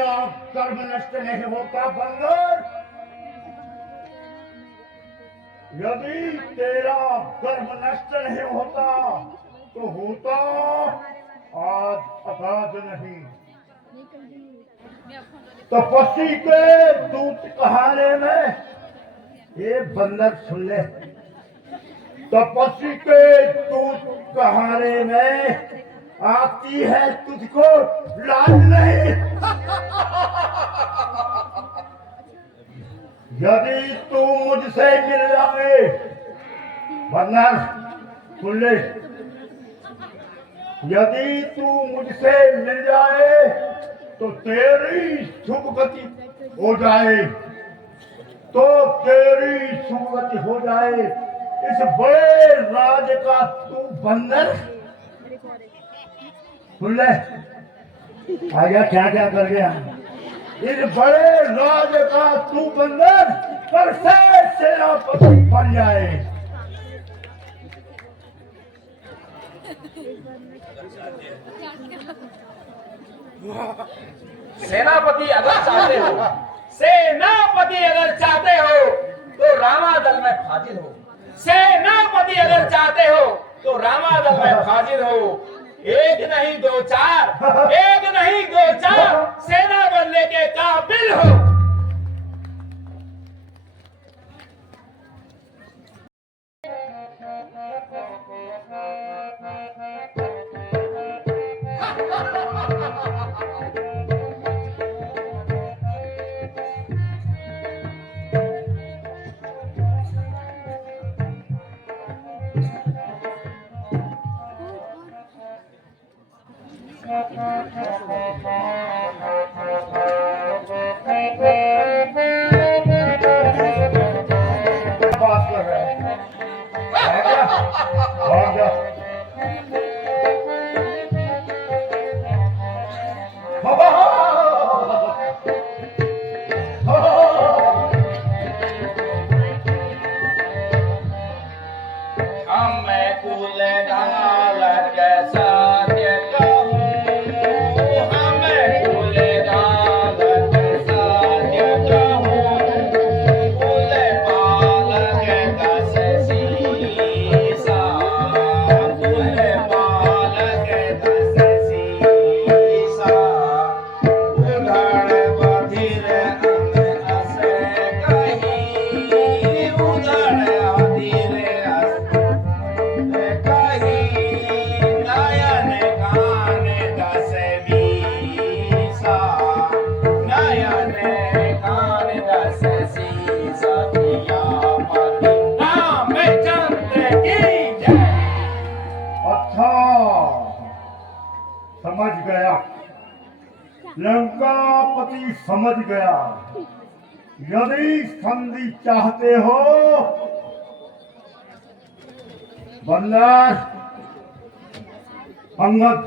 कर्म नष्ट नहीं होता बंदर। यदि तेरा कर्म नष्ट नहीं होता तो होता आज अगाध नहीं। तपस्वी के दूत कहाने में ये बंदर सुन ले। तपस्वी के दूत कहाने में आती है तुझको लाज नहीं। यदि तू मुझसे मिल जाए बंदर सुन ले, यदि तू मुझसे मिल जाए तो तेरी शुभ गति हो जाए, तो तेरी शुभ गति हो जाए। इस बड़े राज का तू बंदर सुन ले, आ गया क्या क्या कर गया। इस बड़े राज का तू बंदर कल से सेनापति बन जाए। सेनापति अगर चाहते हो, सेनापति अगर चाहते हो तो रामादल में हाजिर हो। सेनापति अगर चाहते हो तो रामादल में हाजिर हो। एक नहीं दो चार, एक नहीं दो चार सेना बनने के काबिल हो। बात कर रहे हैं और क्या? मैं कुल डाल कैसा कहूँ, हमें कुल डाल कैसा कहूँ, कुल पाल के दस सीसा, कुल पाल के दस सीसा, उधड़ बधिर असे कहीं, उधड़ बधिर अच्छा समझ गया, लंकापति समझ गया। यदि संधि चाहते हो बंदर, अंगद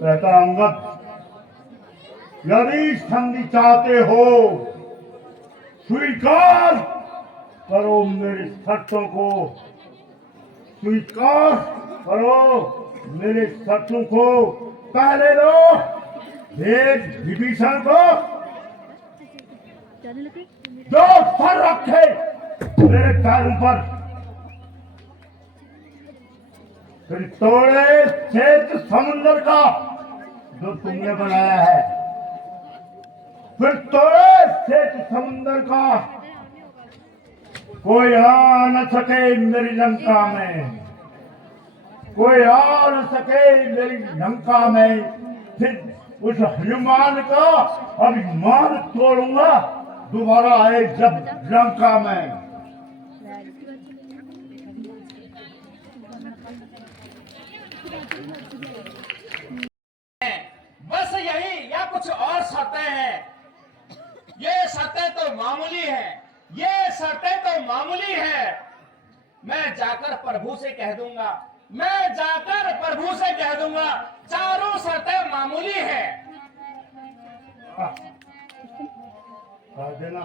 कहता अंगद, यदि संधि चाहते हो स्वीकार करो मेरी शर्तों को, स्वीकार करो मेरे शत्रुओं को। पहले दो भेद विभीषण को जो सर रखे मेरे पैरों पर, फिर तोड़े श्वेत समुद्र का जो तुमने बनाया है, फिर तोड़े श्वेत समुद्र का, कोई आ न सके मेरी लंका में, कोई आ न सके मेरी लंका में। फिर उस हनुमान का अभिमान तोड़ूंगा, दोबारा आए जब लंका में। बस यही या कुछ और शर्तें हैं। ये शर्तें तो मामूली हैं, ये शर्तें तो मामूली हैं। मैं जाकर प्रभु से कह दूंगा, मैं जाकर प्रभु से कह दूंगा, चारों शर्तें मामूली हैं। कह देना।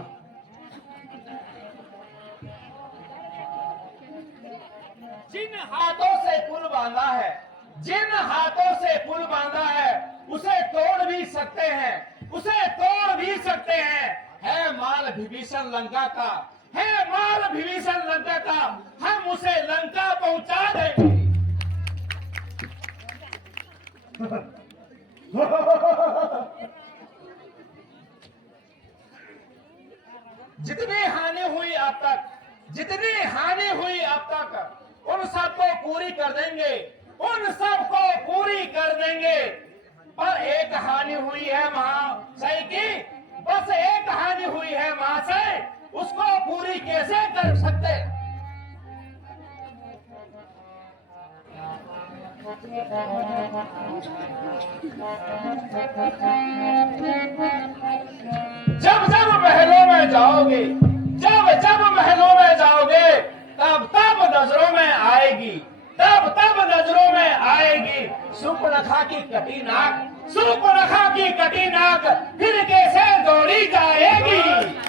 जिन हाथों से पुल बांधा है, जिन हाथों से पुल बांधा है उसे तोड़ भी सकते हैं, उसे तोड़ भी सकते हैं। है माल विभीषण लंका का, है माल विभीषण लंका का, हम उसे लंका पहुंचा देंगे। जितनी हानि हुई अब तक, जितनी हानि हुई अब तक, उन सबको पूरी कर देंगे, उन सबको पूरी कर देंगे। पर एक हानि हुई है महाशय की, बस एक हानि हुई है महाशय, उसको पूरी कैसे कर सकते? जब जब महलों में जाओगे, जब जब महलों में जाओगे, तब तब नजरों में आएगी, तब तब नजरों में आएगी सूर्पनखा की कटी नाक, सूर्पनखा की कटी नाक फिर कैसे दौड़ी जाएगी।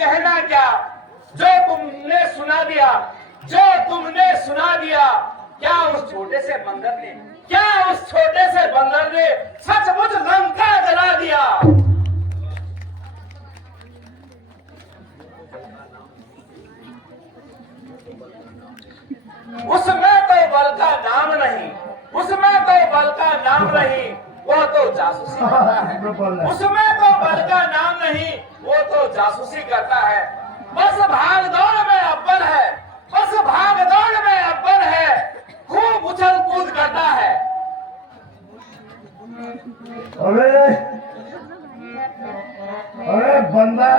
कहना क्या, जो तुमने सुना दिया, जो तुमने सुना दिया। क्या उस छोटे से बंदर ने, क्या उस छोटे से बंदर ने सचमुच लंका जला दिया? उसमें तो बल का नाम नहीं, उसमें तो बल का नाम नहीं, वो तो जासूसी करता है। उसमें तो बल का नाम नहीं, वो तो जासूसी करता है। बस भाग दौड़ में अव्वल है, बस भाग दौड़ में अव्वल है, खूब उछल कूद करता है। अरे अरे बंदर,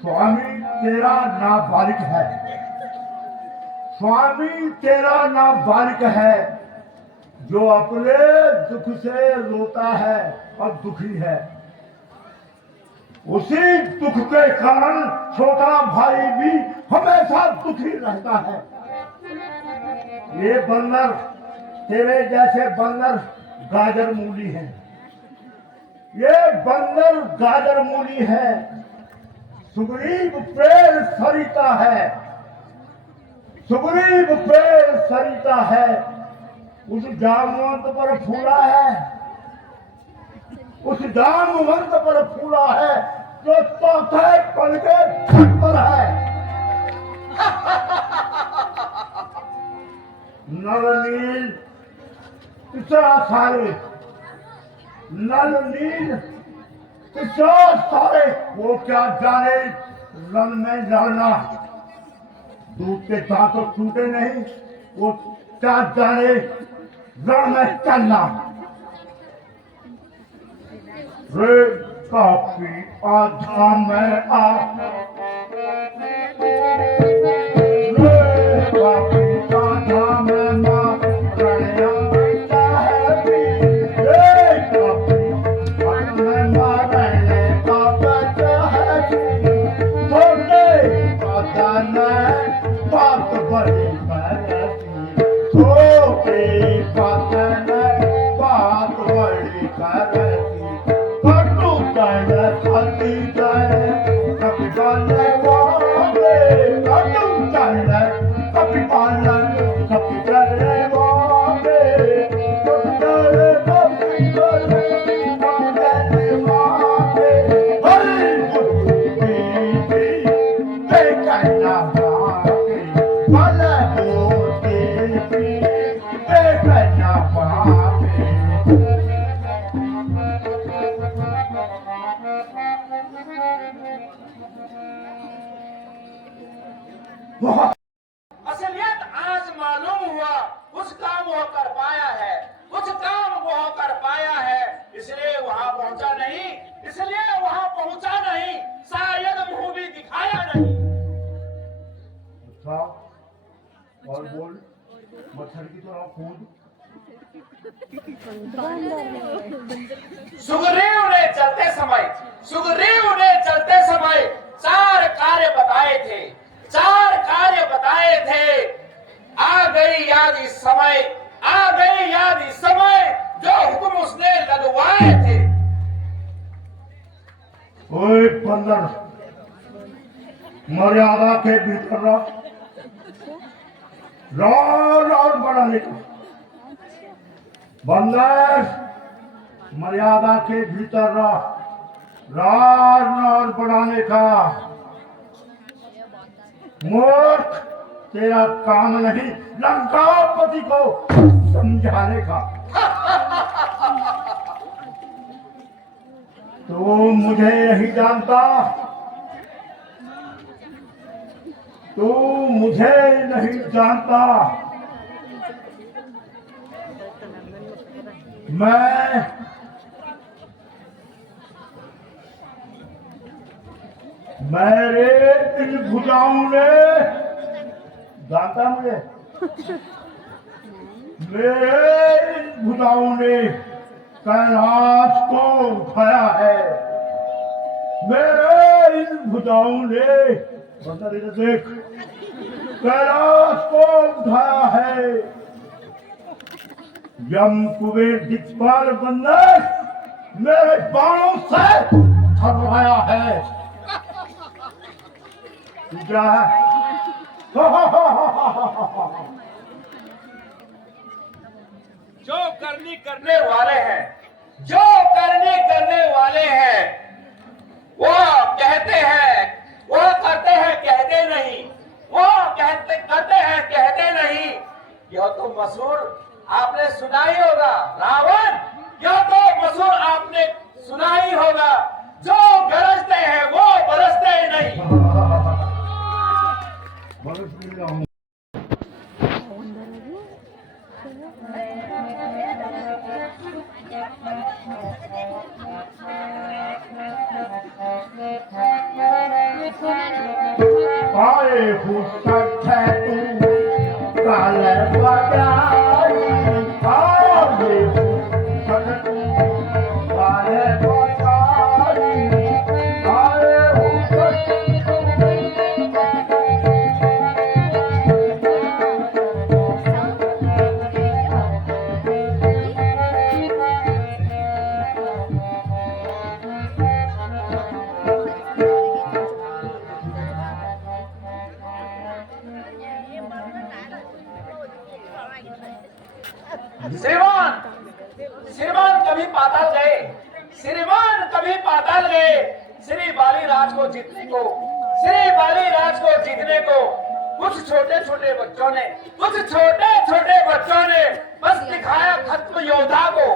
स्वामी तेरा नाबालिग है, स्वामी तेरा नाबालिग है, जो अपने दुख से रोता है और दुखी है। उसी दुख के कारण छोटा भाई भी हमेशा दुखी रहता है। ये बंदर, तेरे जैसे बंदर गाजर मूली है, ये बंदर गाजर मूली है। सुग्रीव पेड़ सरिता है, सुग्रीव पेड़ सरिता है, उस जामवंत पर फूला है, उस जामवंत पर फूला है जो चौथे पल के छत पर है। नल नील इतना सारे, नल नील इतना सारे, वो क्या जाने रण में लड़ना, दूध के दांतों टूटे नहीं, वो क्या जाने रण में चलना। रे काफी आधा में आ, रे काफी आधा में मां प्रणया है भी, रे काफी आधा में मां रहने का बचा है भी। छोटे आधा में बात बड़ी करती, छोटे आधा में बात बड़ी करती। खाती जाए कभी पाले वाले, कटू जाए कभी पाले, कभी जाए वाले, कभी जाए कभी पाले, कभी जाए वाले। हरी बुद्धि बेचैना बाकी, भले होती बेचैना बाकी। असलियत आज मालूम हुआ, कुछ काम वो कर पाया है, कुछ काम वो कर पाया है, इसलिए वहां पहुंचा नहीं, इसलिए वहां पहुंचा नहीं, शायद मुंह भी दिखाया नहीं। अच्छा, और बोल, मच्छर की तरह कूद। सुग्रीव ने चलते समय, सुग्रीव ने चलते समय चार कार्य बताए थे, चार कार्य बताए थे। आ गई याद इस समय, आ गई याद इस समय, जो हुक्म उसने लगवाए थे। ओए बंदर, मर्यादा के भीतर रह, राज और बढ़ाने का। बंदर, मर्यादा के भीतर रह, राज और बढ़ाने का। मूर्ख, तेरा काम नहीं लंकापति को समझाने का। तो मुझे नहीं जानता, तू मुझे नहीं जानता। मेरे इन भुजाओं ने, जानता मुझे, मेरे इन भुजाओं ने कैलाश को उठाया है, मेरे इन भुजाओं ने, बंदर इधर देख, कैलाश को उठाया है। यम कुबेर दिक्पाल बंदर मेरे बाणों से हराया है, तू क्या है? जो करनी करने वाले हैं, जो करनी करने वाले हैं, वो कहते हैं, वो करते हैं, कहते नहीं, वो कहते करते हैं, कहते नहीं। यह तो मशहूर आपने सुना ही होगा रावण, यह तो मशहूर आपने सुना ही होगा, जो गरजते हैं वो बरसते नहीं। बरस भी रहा हूँ। आए फुटक है तू काले बजाई, आए फुटक तू काले बजाई, आए फुटक श्रीमान, श्रीमान कभी पाताल गए, श्रीमान कभी पाताल गए, श्री बाली राज को जीतने को, श्री बाली राज को जीतने को कुछ छोटे छोटे बच्चों ने, कुछ छोटे छोटे बच्चों ने बस दिखाया खत्म योद्धा को।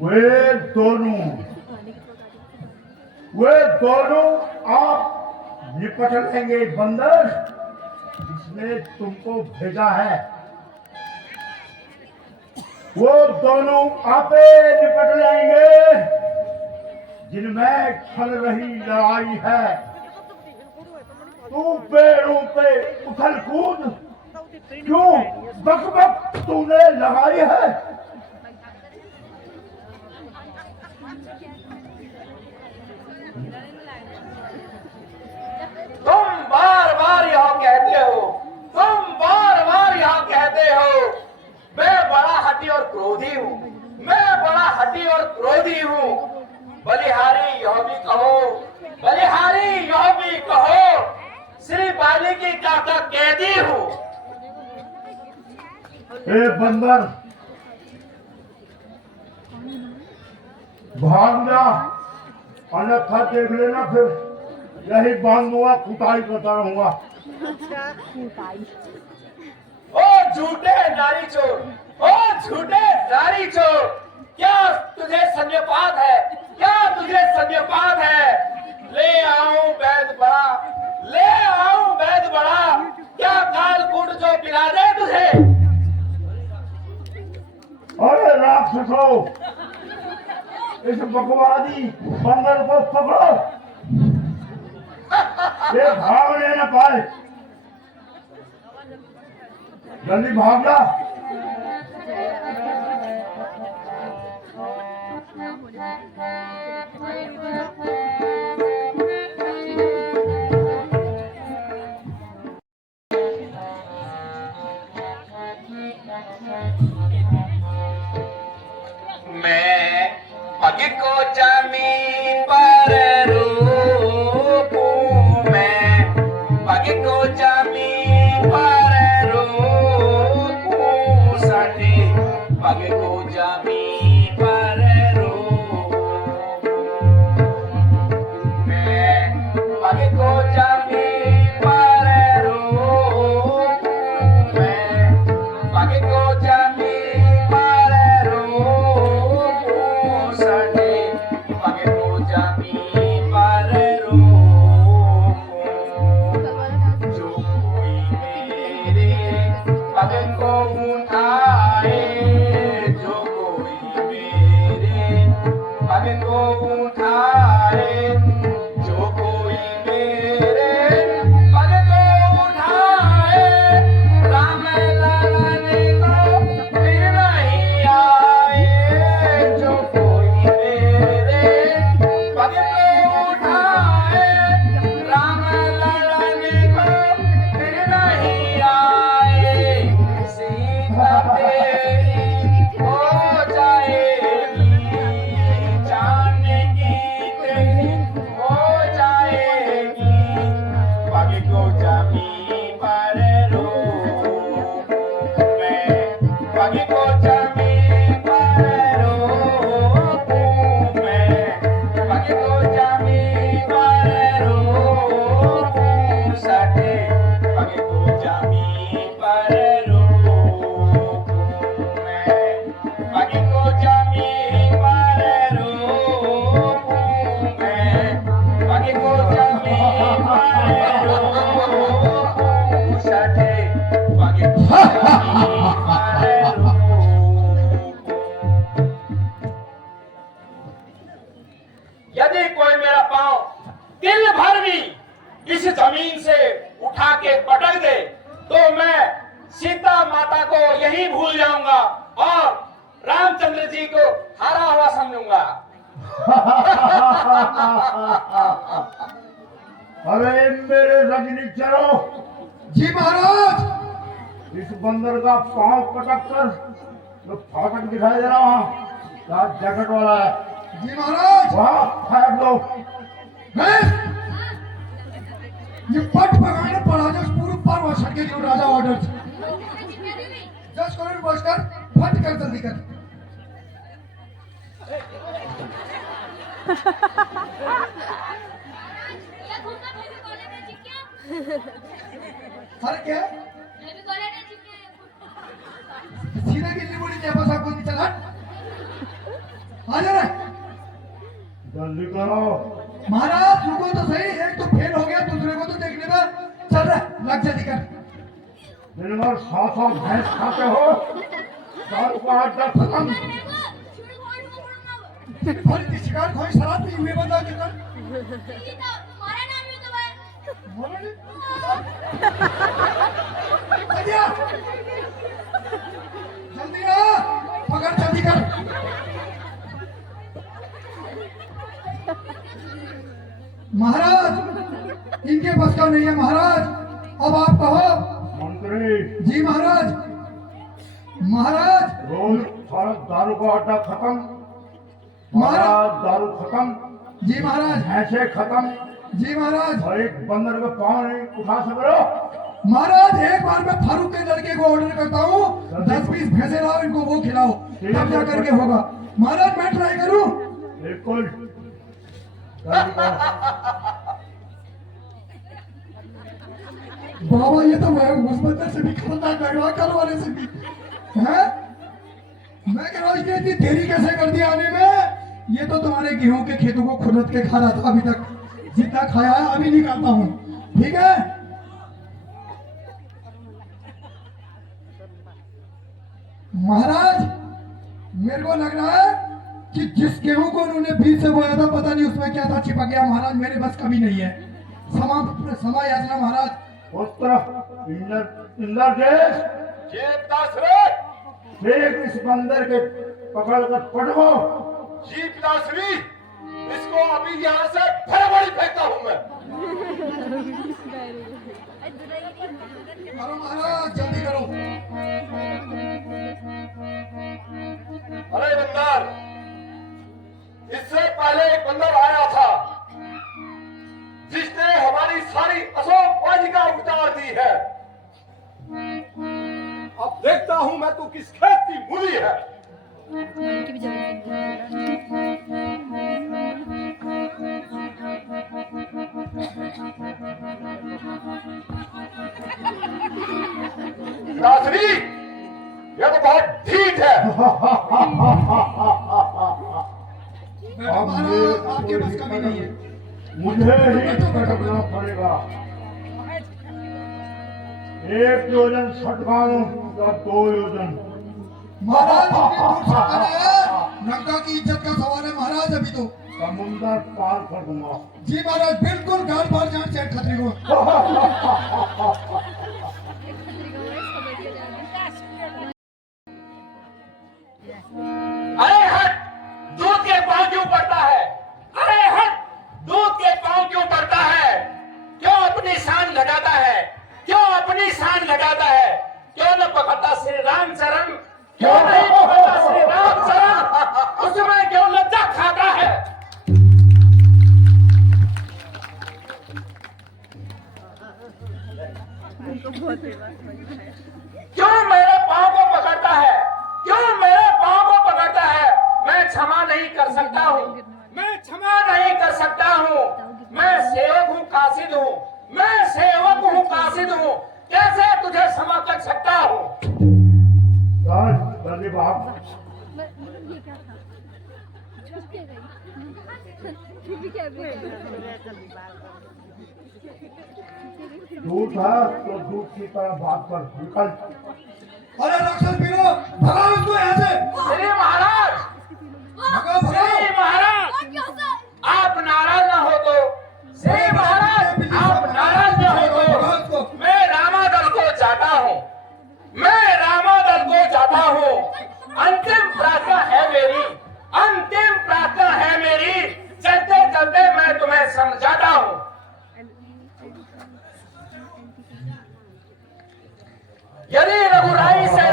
वे दोनों आप निपट लेंगे बंदर जिसने तुमको भेजा है, वो दोनों आपे निपट लेंगे जिनमें चल रही लड़ाई है। तू पेड़ों पे उछल कूद क्यों बक तूने लगाई है? तुम बार बार यह कहते हो, तुम बार बार यह कहते हो, मैं बड़ा हठी और क्रोधी हूँ, मैं बड़ा हठी और क्रोधी हूँ। बलिहारी यह भी कहो, बलिहारी यह भी कहो, श्री बाली की काका कैदी हूँ। ए बंदर भाग जा, अन्यथा देख लेना फिर यही बांध दूंगा, कुटाई करता रहूंगा। ओ झूठे नारी चोर, ओ झूठे नारी चोर, क्या तुझे संज्ञापात है, क्या तुझे संज्ञापात है? ले आऊं वैद बड़ा, ले आऊं वैद बड़ा, क्या कालकूट जो पिला दे तुझे? अरे राक्षसो, इस बकवादी बंदर को पकड़ो, ये भागने न पाए, जल्दी भाग जा। मैं पग को जमीन पर रोकूं, मैं पग को जमीन पर रोकूं, सटे पग को जमीन पर रोकूं, मैं पग को जमीन पर रोकूं, मैं पग को जमीन पर रोकूं, सटे पग को जमीन पर रोकूं, जो कोई मेरे पग को उठाए, जो कोई मेरे पग को उठाए, जो कोई मेरे पग को उठाए, राम लड़ने को फिर नहीं आए, जो कोई मेरे पग को उठाए, राम लड़ने को फिर नहीं आए, सीता तेरी हो जाएगी, जानकी तेरी जी को हारा हुआ समझूंगा। अरे मेरे रजनी चलो, जी महाराज। इस बंदर का पांव पटक कर जो फाटक दिखाई दे रहा है, क्या जैकेट वाला है, जी महाराज। वहां फाड़ दो। ये पट पकाने पड़ा पूर्व पर वसट के जो राजा ऑर्डर जस करो बस कर फट कर जल्दी कर। अरे क्या सीधा गिल्ली बोली जय बस आपको चल हट आ जा रहा। जल्दी करो महाराज रुको तो सही, एक तो फेल हो गया दूसरे को तो देखने का चल रहा, लग जल्दी कर। दिन भर 100 भैंस खाते हो, दारू का अड्डा खत्म। और इतनी शिकार खोई शराब पी हुए बंदा के कर जल्दी आ पकड़ जल्दी कर। महाराज इनके बस का नहीं है महाराज, अब आप कहो। मंत्री जी महाराज। महाराज रोज सारा दारू का अड्डा खत्म, महाराज। दारू खत्म, जी महाराज। भैंसे खत्म, जी महाराज। और एक बंदर का पाँव नहीं उठा सक रहे। महाराज एक बार मैं फारूक के लड़के को ऑर्डर करता हूँ 10-20 भैंसे लाओ, इनको वो खिलाओ, तब जा करके होगा। महाराज मैं ट्राई करूँ? बिल्कुल जल्दी करो। बाबा ये तो मैं उस बंदर से भी खतरनाक लग रहा, कल वाले से भी है। मैं कह रहा हूँ इतनी देरी कैसे कर दी आने में। ये तो तुम्हारे गेहूं के खेतों को खुरद के खा रहा था, अभी तक जितना खाया है अभी निकालता हूँ, ठीक है। महाराज मेरे को लग रहा है कि जिस गेहूं को उन्होंने बीज से बोया था पता नहीं उसमें क्या था, चिपक गया। महाराज मेरे बस कभी नहीं है। समा याचना महाराज। उस तरफ इंद्र देश एक इस बंदर के पकड़ कर पटको। जी पिताश्री, इसको अभी यहाँ से फड़फड़ी फेंकता हूँ मैं। करो महाराज जल्दी करो। अरे बंदर, इससे पहले एक बंदर आया था जिसने हमारी सारी अशोक वाटिका उतार दी है। अब देखता हूं मैं तू किस खेत की मूली है। पिताश्री, यह तो बहुत ढीठ है। महाराज आपके बस कभी नहीं है। मुझे ही भटकना पड़ेगा। 1 योजन सटकाऊं या 2 योजन। महाराज इतनी दूर से आ रहे हैं, लंका की इज्जत का सवाल है महाराज। अभी तो समुंदर पार कर दूंगा। जी महाराज बिल्कुल गाल बार जान चैट खतरे को। अरे हट, दूध के पांव क्यों पड़ता है? अरे हट, दूध के पांव क्यों पड़ता है? क्यों अपनी शान लगाता है? क्यों अपनी शान लगाता है? क्यों न पकड़ता श्री राम चरण? क्यों नहीं पकड़ता श्री राम चरण? उसमें क्यों लज्जा खाता है? क्यों मेरे पांव को पकड़ता है? क्यों मेरे पांव को पकड़ता है? मैं क्षमा नहीं कर सकता हूँ, मैं क्षमा नहीं कर सकता हूँ। मैं सेवक हूँ, कासिद हूँ, मैं सेवक हूँ, कासिद हूँ। कैसे तुझे क्षमा कर सकता हूँ? जल्दी भाग। दूध है तो दूध की तरह भाग कर निकल। अरे राक्षस वीरो भगाओ इसको यहाँ से। श्री महाराज, भगाओ श्री भगाओ। महाराज, आप नाराज न हो तो, श्री महाराज आप नाराज न हो तो मैं रामादल को जाता हूँ, मैं रामादल को जाता हूँ। अंतिम प्रार्थना है मेरी, अंतिम प्रार्थना है मेरी, चलते चलते मैं तुम्हें समझाता हूं। यदि रघुराई से